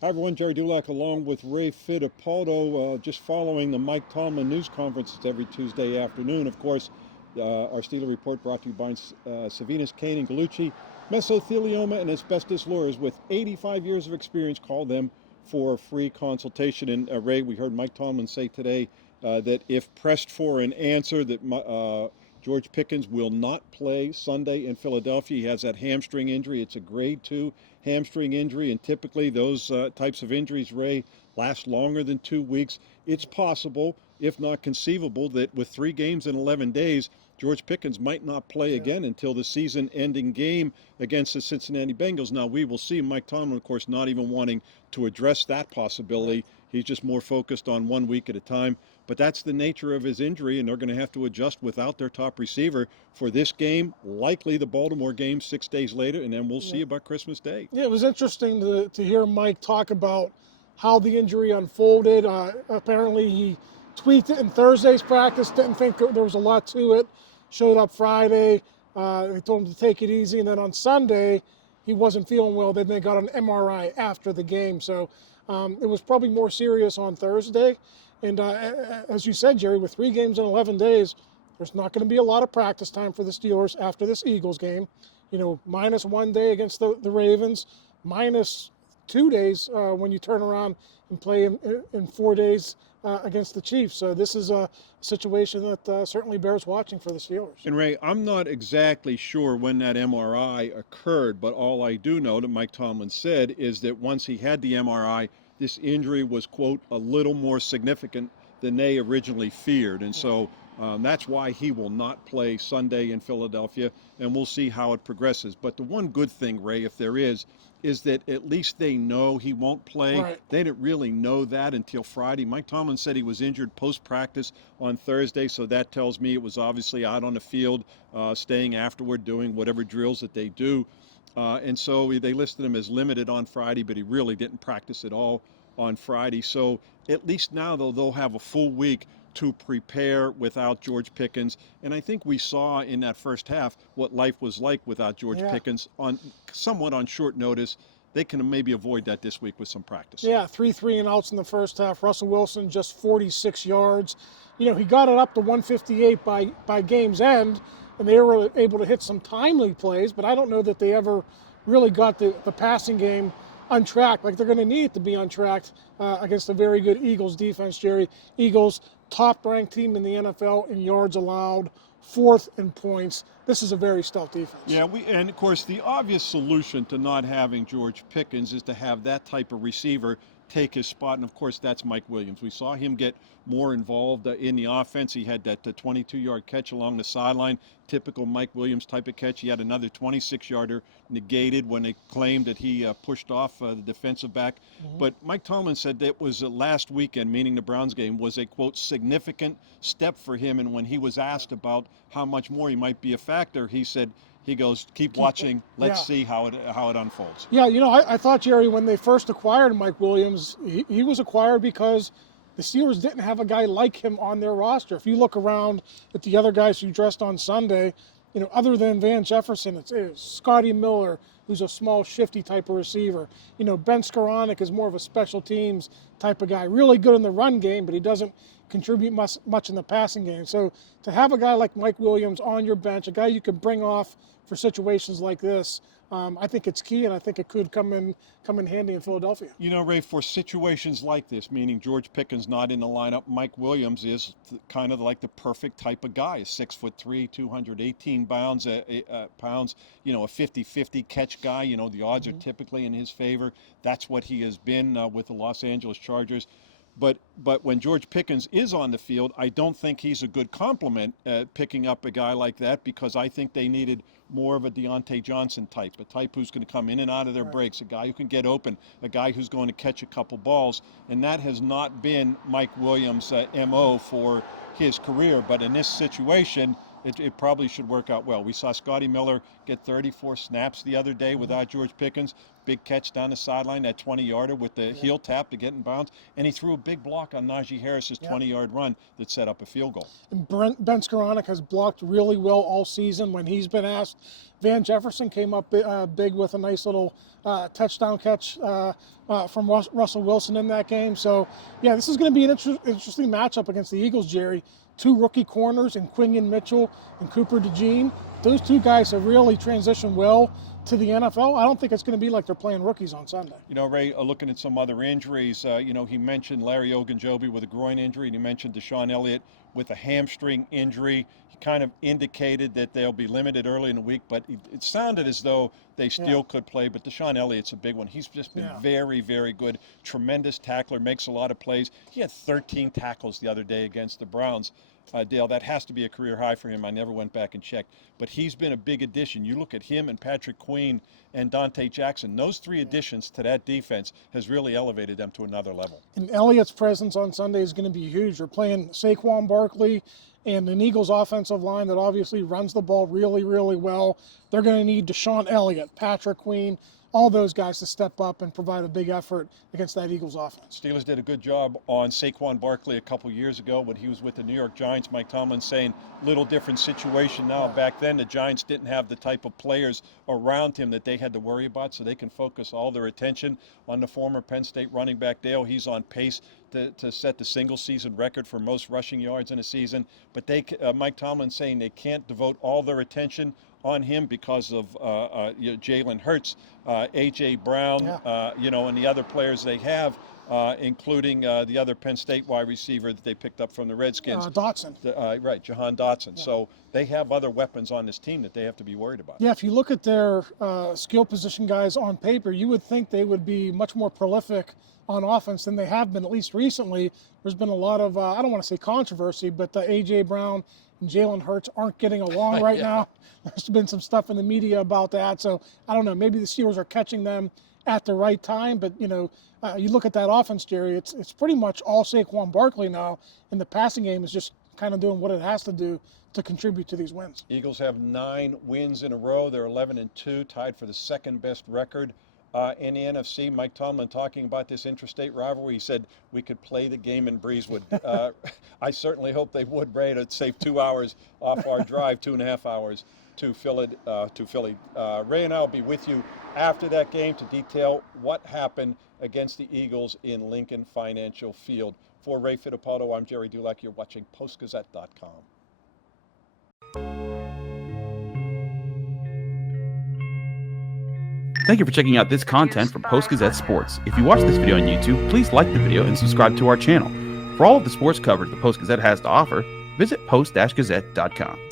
Hi everyone, Gerry Dulac along with Ray Fittipaldo, just following the Mike Tomlin news conferences every Tuesday afternoon. Of course, our Steeler Report brought to you by Savinas, Kane, and Gallucci. Mesothelioma and asbestos lawyers with 85 years of experience. Call them for a free consultation. And Ray, we heard Mike Tomlin say today that if pressed for an answer that George Pickens will not play Sunday in Philadelphia. He has that hamstring injury. It's a grade 2 hamstring injury, and typically those types of injuries, Ray, last longer than 2 weeks. It's possible, if not conceivable, that with 3 games in 11 days, George Pickens might not play again until the season-ending game against the Cincinnati Bengals. Now, we will see Mike Tomlin, of course, not even wanting to address that possibility. He's just more focused on 1 week at a time. But that's the nature of his injury, and they're going to have to adjust without their top receiver for this game, likely the Baltimore game 6 days later, and then we'll see about Christmas Day. Yeah, it was interesting to hear Mike talk about how the injury unfolded. Apparently, he tweaked it in Thursday's practice, didn't think there was a lot to it, showed up Friday. They told him to take it easy, and then on Sunday, he wasn't feeling well. Then they got an MRI after the game. So it was probably more serious on Thursday. And as you said, Gerry, with 3 games in 11 days, there's not going to be a lot of practice time for the Steelers after this Eagles game. You know, minus 1 day against the Ravens, minus 2 days when you turn around and play in 4 days against the Chiefs. So this is a situation that certainly bears watching for the Steelers. And Ray, I'm not exactly sure when that MRI occurred, but all I do know that Mike Tomlin said is that once he had the MRI, this injury was, quote, a little more significant than they originally feared. And so that's why he will not play Sunday in Philadelphia, and we'll see how it progresses. But the one good thing, Ray, if there is that at least they know he won't play. Right. They didn't really know that until Friday. Mike Tomlin said he was injured post-practice on Thursday, so that tells me it was obviously out on the field, staying afterward, doing whatever drills that they do. And so they listed him as limited on Friday, but he really didn't practice at all on Friday. So at least now, though, they'll have a full week to prepare without George Pickens. And I think we saw in that first half what life was like without George Pickens somewhat on short notice. They can maybe avoid that this week with some practice. Yeah, 3 3-and-outs in the first half. Russell Wilson just 46 yards. You know, he got it up to 158 by game's end, and they were able to hit some timely plays, but I don't know that they ever really got the passing game on track. Like, they're going to need it to be on track against a very good Eagles defense, Gerry. Eagles, top-ranked team in the NFL in yards allowed, 4th in points. This is a very stout defense. Yeah, and of course the obvious solution to not having George Pickens is to have that type of receiver take his spot, and of course that's Mike Williams. We saw him get more involved in the offense. He had that 22-yard catch along the sideline, typical Mike Williams type of catch. He had another 26-yarder negated when they claimed that he pushed off the defensive back. But Mike Tomlin said that was last weekend, meaning the Browns game, was a, quote, significant step for him. And when he was asked about how much more he might be a factor, he said, he goes, keep watching. Let's see how it unfolds. Yeah, you know, I thought, Gerry, when they first acquired Mike Williams, he was acquired because the Steelers didn't have a guy like him on their roster. If you look around at the other guys who dressed on Sunday, you know, other than Van Jefferson, it's Scotty Miller, who's a small, shifty type of receiver. You know, Ben Skoranek is more of a special teams type of guy. Really good in the run game, but he doesn't contribute much in the passing game. So to have a guy like Mike Williams on your bench, a guy you can bring off for situations like this, I think it's key, and I think it could come in handy in Philadelphia. You know, Ray, for situations like this, meaning George Pickens not in the lineup, Mike Williams is kind of like the perfect type of guy. 6'3", 218 pounds, you know, a 50-50 catch guy. You know, the odds are typically in his favor. That's what he has been with the Los Angeles Chargers. But when George Pickens is on the field, I don't think he's a good complement picking up a guy like that, because I think they needed more of a Deontay Johnson type, a type who's going to come in and out of their breaks, a guy who can get open, a guy who's going to catch a couple balls. And that has not been Mike Williams' MO for his career. But in this situation, it probably should work out well. We saw Scotty Miller get 34 snaps the other day without George Pickens. big catch down the sideline, that 20-yarder with the heel tap to get in bounds, and he threw a big block on Najee Harris's 20-yard run that set up a field goal. And Ben Skoranek has blocked really well all season when he's been asked. Van Jefferson came up big with a nice little touchdown catch from Russell Wilson in that game. So, yeah, this is going to be an interesting matchup against the Eagles, Jerry. 2 rookie corners in Quinion Mitchell and Cooper DeJean. Those 2 guys have really transitioned well to the NFL. I don't think it's going to be like they're playing rookies on Sunday. You know, Ray, looking at some other injuries, he mentioned Larry Ogunjobi with a groin injury, and he mentioned DeShon Elliott with a hamstring injury. He kind of indicated that they'll be limited early in the week, but it sounded as though they still could play. But DeShon Elliott's a big one. He's just been very, very good. Tremendous tackler, makes a lot of plays. He had 13 tackles the other day against the Browns. Dale, that has to be a career high for him. I never went back and checked. But he's been a big addition. You look at him and Patrick Queen and Dante Jackson. Those 3 additions to that defense has really elevated them to another level. And Elliott's presence on Sunday is going to be huge. You're playing Saquon Barkley and an Eagles offensive line that obviously runs the ball really, really well. They're going to need DeShon Elliott, Patrick Queen, all those guys to step up and provide a big effort against that Eagles offense. Steelers did a good job on Saquon Barkley a couple years ago when he was with the New York Giants. Mike Tomlin saying, little different situation now. Back then, the Giants didn't have the type of players around him that they had to worry about, so they can focus all their attention on the former Penn State running back Dale. He's on pace to set the single-season record for most rushing yards in a season. But Mike Tomlin saying they can't devote all their attention on him because of Jalen Hurts, A.J. Brown, and the other players they have, including the other Penn State wide receiver that they picked up from the Redskins. Dotson. Right, Jahan Dotson. Yeah. So they have other weapons on this team that they have to be worried about. Yeah, if you look at their skill position guys on paper, you would think they would be much more prolific on offense than they have been, at least recently. There's been a lot of, I don't want to say controversy, but A.J. Brown and Jalen Hurts aren't getting along right now. There's been some stuff in the media about that. So I don't know, maybe the Steelers are catching them at the right time. But, you look at that offense, Jerry, it's pretty much all Saquon Barkley now. And the passing game is just kind of doing what it has to do to contribute to these wins. Eagles have 9 wins in a row. They're 11-2, tied for the second best record in the NFC. Mike Tomlin talking about this interstate rivalry. He said we could play the game in Breezewood. I certainly hope they would, Ray. It'd save 2 hours off our drive, 2.5 hours to Philly. Ray and I will be with you after that game to detail what happened against the Eagles in Lincoln Financial Field. For Ray Fittipaldo, I'm Gerry Dulac. You're watching Post-Gazette.com. Thank you for checking out this content from Post-Gazette Sports. If you watch this video on YouTube, please like the video and subscribe to our channel. For all of the sports coverage the Post-Gazette has to offer, visit Post-Gazette.com.